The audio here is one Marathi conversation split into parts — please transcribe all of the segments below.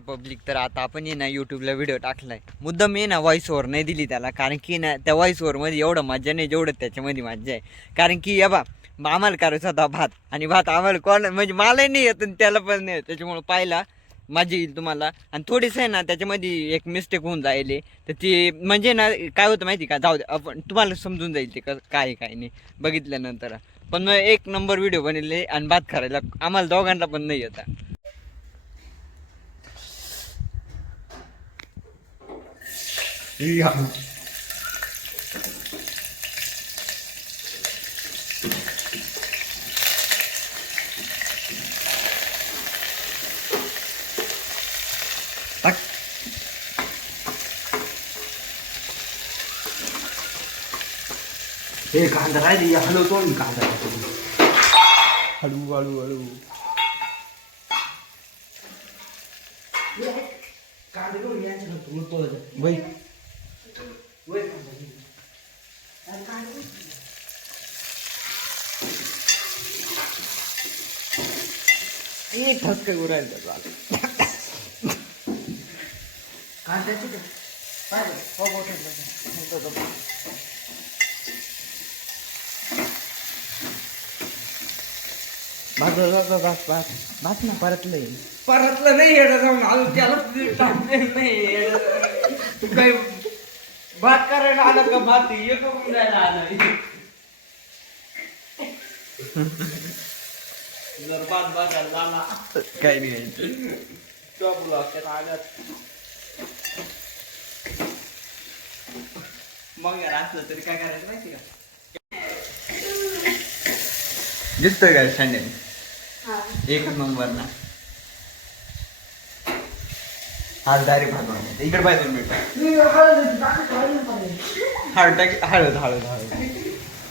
पब्लिक तर आता आपण ये ना यूट्यूबला व्हिडिओ टाकलाय. मुद्दा मी ना व्हॉइस ओव्हर नाही दिली त्याला कारण की ना त्या व्हॉइस ओव्हरमध्ये एवढं मज्जा नाही जेवढं त्याच्यामध्ये मज्जा आहे. कारण की या बा आम्हाला करायचा होता भात आणि भात आम्हाला कोण म्हणजे मलाही नाही येत आणि त्याला पण नाही त्याच्यामुळं त्याच्यामुळे पाहिला माझी येईल तुम्हाला. आणि थोडीसं आहे ना त्याच्यामध्ये एक मिस्टेक होऊन जायले. तर ती म्हणजे ना काय होतं माहिती का? जाऊ दे आपण तुम्हाला समजून जाईल ते काय आहे, काय नाही. बघितल्यानंतर. पण मग एक नंबर व्हिडिओ बनवले आणि भात करायला आम्हाला दोघांना पण नाही येतात टाक हे कांदा राहिली हलवतो मी कांदा हळू हळू हळू. कांदा घेऊन यायचं तुम्ही पळत बाई ए ठसके उरायला चालेल कांद्याची बस ना परतलंय परतलं नाही येणं जाऊन. आलो त्याला नाही येडं. तू काही भात करायला आलं का भात? एक जायला आलं. जर भात बघायला झाला काय नाही. टॉप आल्यात. मग यार असलं तरी काय करायचं माहिती का? दिसतोय का संडे एक नंबर ना. आज डायरेक्ट बनवायचा इकडे पाहिजे मिळत हळद टाक हळद हळद हळद.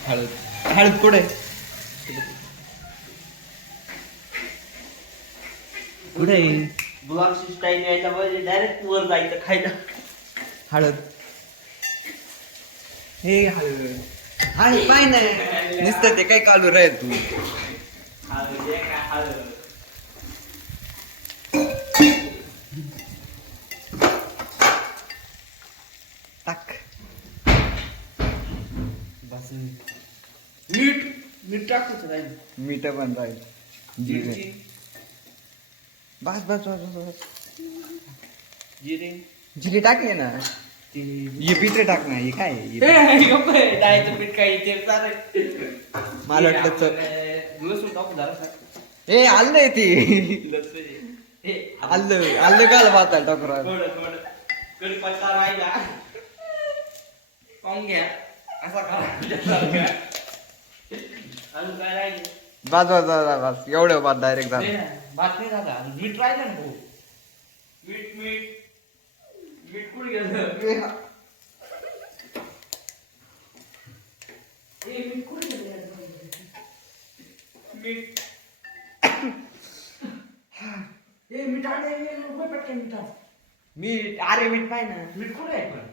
हळद. हळद कुठे? कुठे? ब्लॉगची स्टाईल यायला पाहिजे. डायरेक्ट वर जायचं खायला. हळद. हे हळद. हळद पाय नाही नुसतं ते काय कालू राहील तू. हळद हे हळद? टाक बस मीठ मीठ टाकायचं राहील. मीठ पण राहील. जिरे. बस बस बस बस बस. जिरे. जिरे टाकले ना? हे पित्रे टाक ना हे काय. डाळीचं पीठ काही ते चालेल मला वाटलं लसूण टाकू जरासं. ए आलं ते. आलं आलं काल थोडं कढीपत्ता राहिला. पाहून घ्या असा करा अजून काय राहिले बस बस बस बस एवढं भात डायरेक्ट झालं नाही, भात नाही झाला अजून मीठ राहिलं ना भाऊ मीठ मीठ मीठ कुठे गेलं ए, मीठ कुठे गेलं मीठ ए मीठ आले पटकन मीठ आण. मीठ अरे मीठ पाय ना मीठ कुठे आहे पण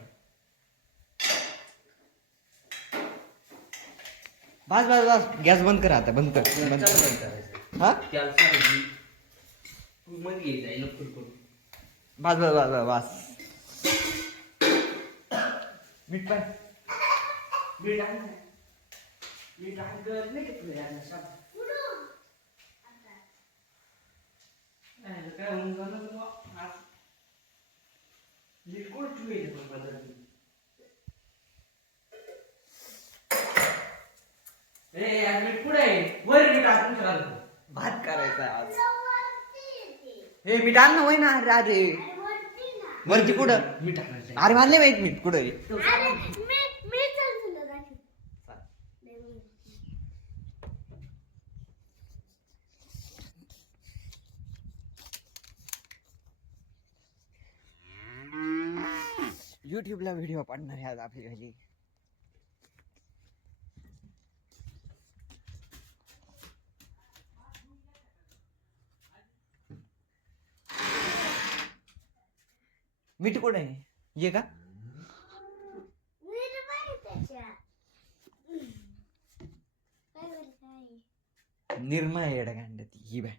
बस बस बस. गॅस बंद कर आता बंद कर बंद कर. हा? बस बस बस बस बस. मीठ पाय मीठ आहे ना? मीठ आहे तर नाही का तुला यायला सांग. नाही, काय होऊन झालं बुवा? आज मीठ कुठं ठेवले पण बदलली? ए, यार मीठ कुठे आहे वर मीठ आतून घाल. भात करायचा आहे आज मीठ आण ना होय ना. अरे अरे. वरती कुठं? आहे. अरे मला नाही माहीत मीठ कुठं आहे? अरे मी मी चल. तुला दाखव युट्यूबला व्हिडिओ पाडणार आहे आज आपली घरी. विट कुठे आहे? ये का? निर्मा आहे येडा ही बाय.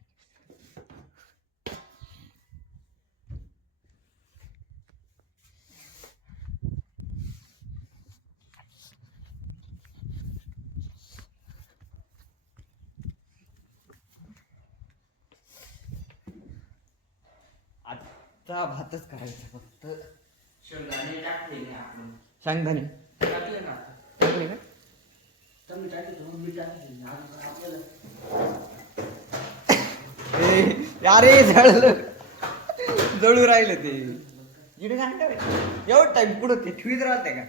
आता भातच करायचा शेंगदाणे आपण टाकले ना टाकले का तुम्ही टाकले तर मी टाकले आज आपल्याला ए, अरे जळलं जळू राहिलं ते इकडे काय करायचं एवढं टाइम पुढं ते ठेवीत राहते का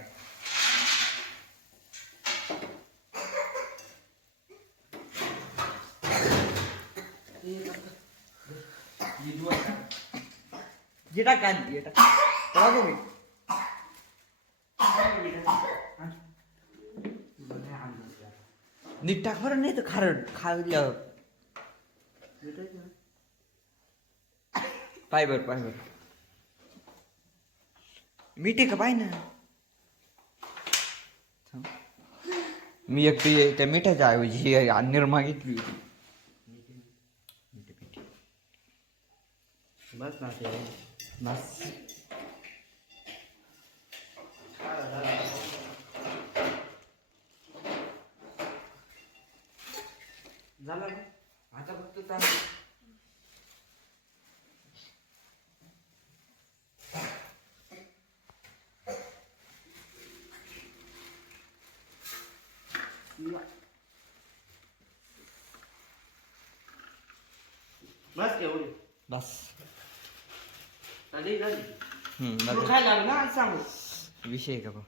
যেটা मी এটা टाक बरं नाही तर खारड खाल्लं पाय बर पाय बर. का पाय ना? मी एकटी त्या मिठाच्या ऐवजी ही निरमा घेतली होती. बस ना बस झाला आता फक्त तांदूळ बस केवढी बस. हम्म, ना? आज सांगू. विषय आहे का बघ?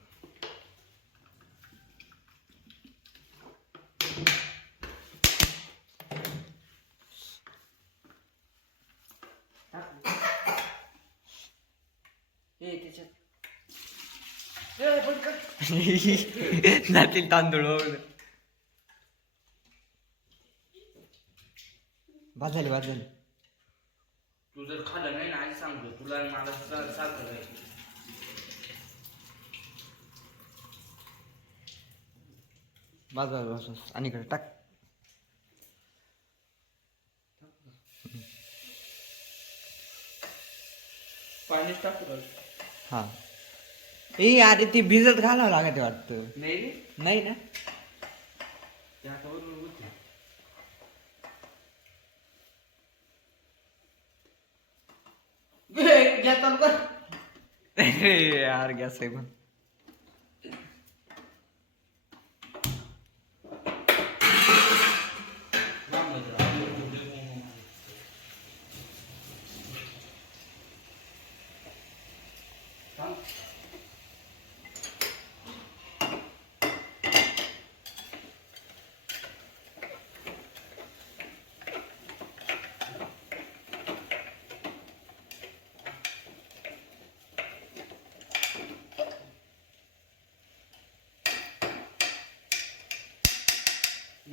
ए त्याच्यात. ए, बंद कर. जातील तांदूळ वगैरे. बाद झाली झाली. तू जर खाल्लं नाही ना आज सांगतो तुला आणि मला सारखं राहील बस आणि इकडे टाक. पाणी टाकू हा. ए अरे ती भिजत घालावं लागते वाटतं. नाही ना ते आता बरोबर होते घ्या चालू कर अरे यार गॅस आहे पण.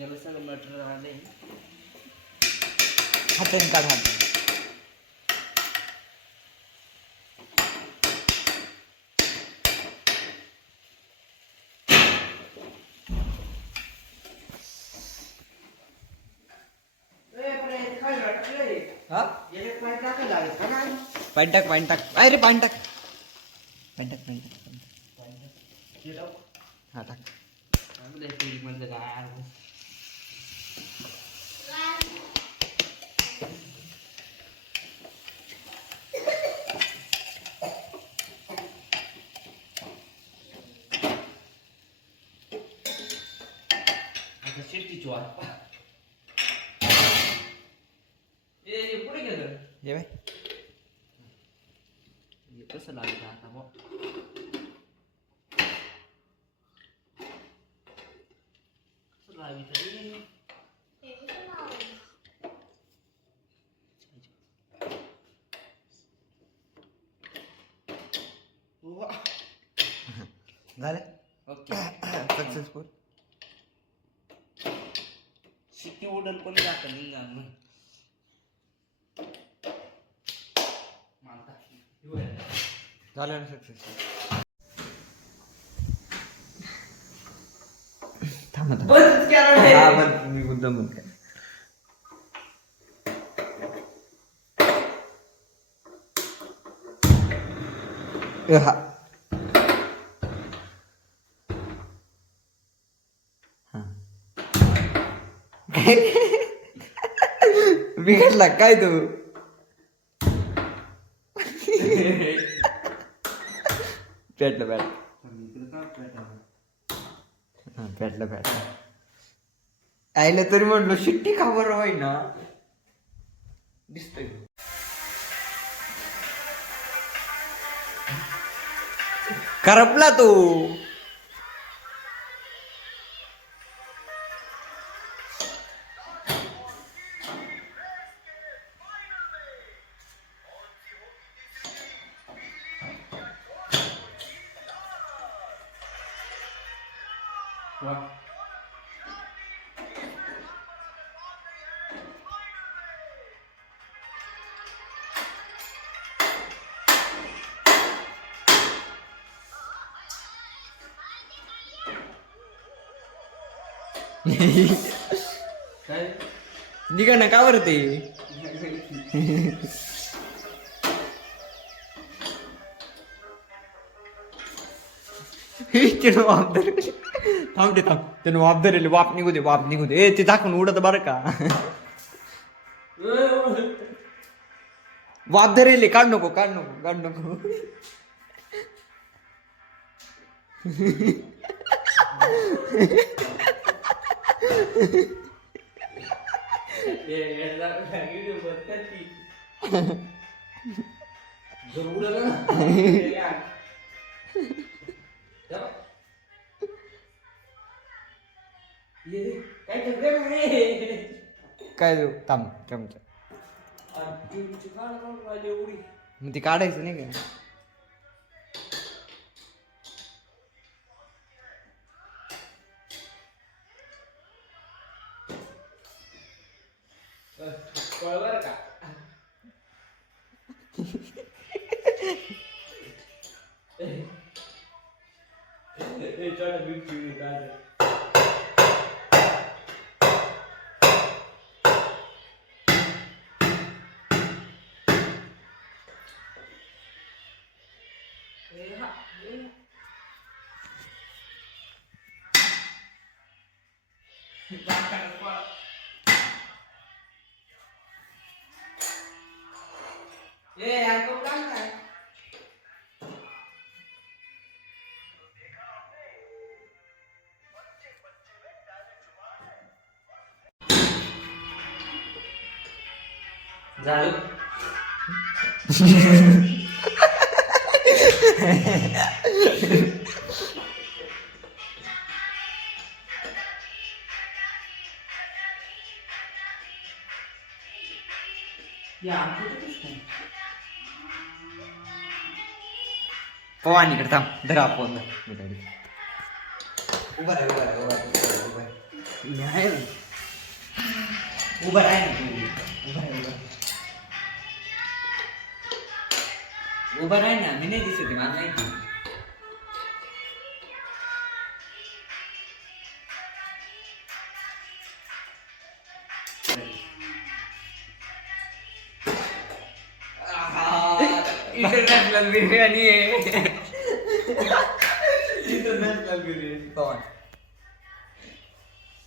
याला सगळं मटेरियल आलंय हाताने काढ हात. हा? पाणी टाक पाणी टाक. अरे पाणी टाक पाणी टाक पाणी टाक हा टाक शेतीची वाट ए हे पुढे गेलं ये बाय हे कसं लागतं आता मग कसं लावायचं रे? वा. झालं ओके सक्सेसफुल उडल पण जातं नाही मानता. झालं ना सक्सेसफुल थांबा थांबा बंद केलं नाही. बरं मी मुद्दाम बंद हा हा. बिघडला काय तू? पेटलं पॅट हा, पेटलं पॅट आईला तरी म्हटलं शिट्टी खबर होय ना दिसतोय. करपला तू. निघा ना का बरं ते? त्यानं वाप धरेल थांब ते थांब. त्यानं वाप धरेल वाप निघू दे वाप निघू दे. ए ते दाखवून उडत बरं का? वाप धरेल काढ नको काढ नको काढ नको. काय देऊ थांब चमचा. मग ती काढायचं नाही का? झालं या पवानीकडे थांब धरा फोन उभा राह उभा राह उभा राह उभा राह नाही उभा राह ना तू उभा राह उभा राह. उभा राह ना मी नाही दिसत आहे, मला माहिती इंटरनॅशनल बिर्याणी आहे इंटरनॅशनल बिर्याणी पवन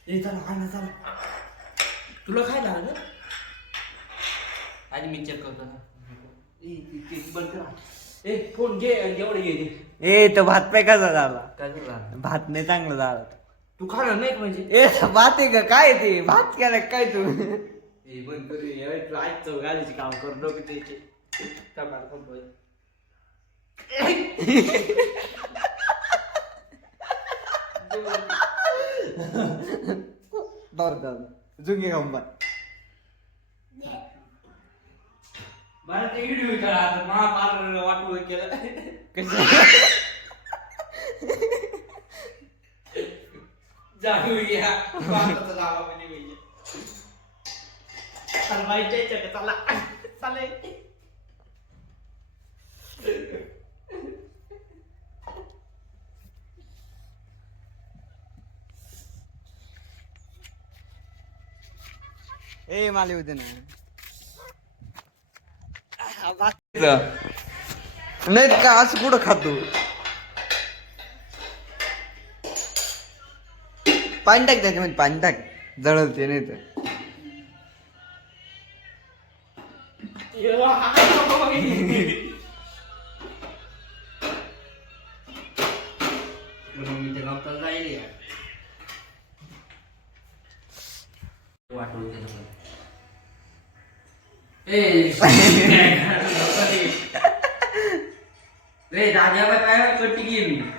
ए चला आणा चला तुला काय लागलं आणि मी चेक करतो फोन घे एवढं घे. ए तो भात पाय कसा झाला? काय झालं भात नाही चांगला झाला. तू खाणार नाही का म्हणजे? ए भात आहे का? काय ते? भात केला काय तू? ए बंद कर तू आज चौघालीची काम करू. नको त्याचे. काय मार फोन बोल. जुंगे खाऊन मला ते व्हिडिओ करा आता. मला फार वाटू केलं. जाणू घ्या पाहताचा लावा म्हणजे बाई जायचं का चला. चालेल ए मला उद्या ना नाही का असं कुठं खातो? पाणी टाक त्याच्यामध्ये पाणी टाक. जळवते नाही तर. वाटून त्याला पण.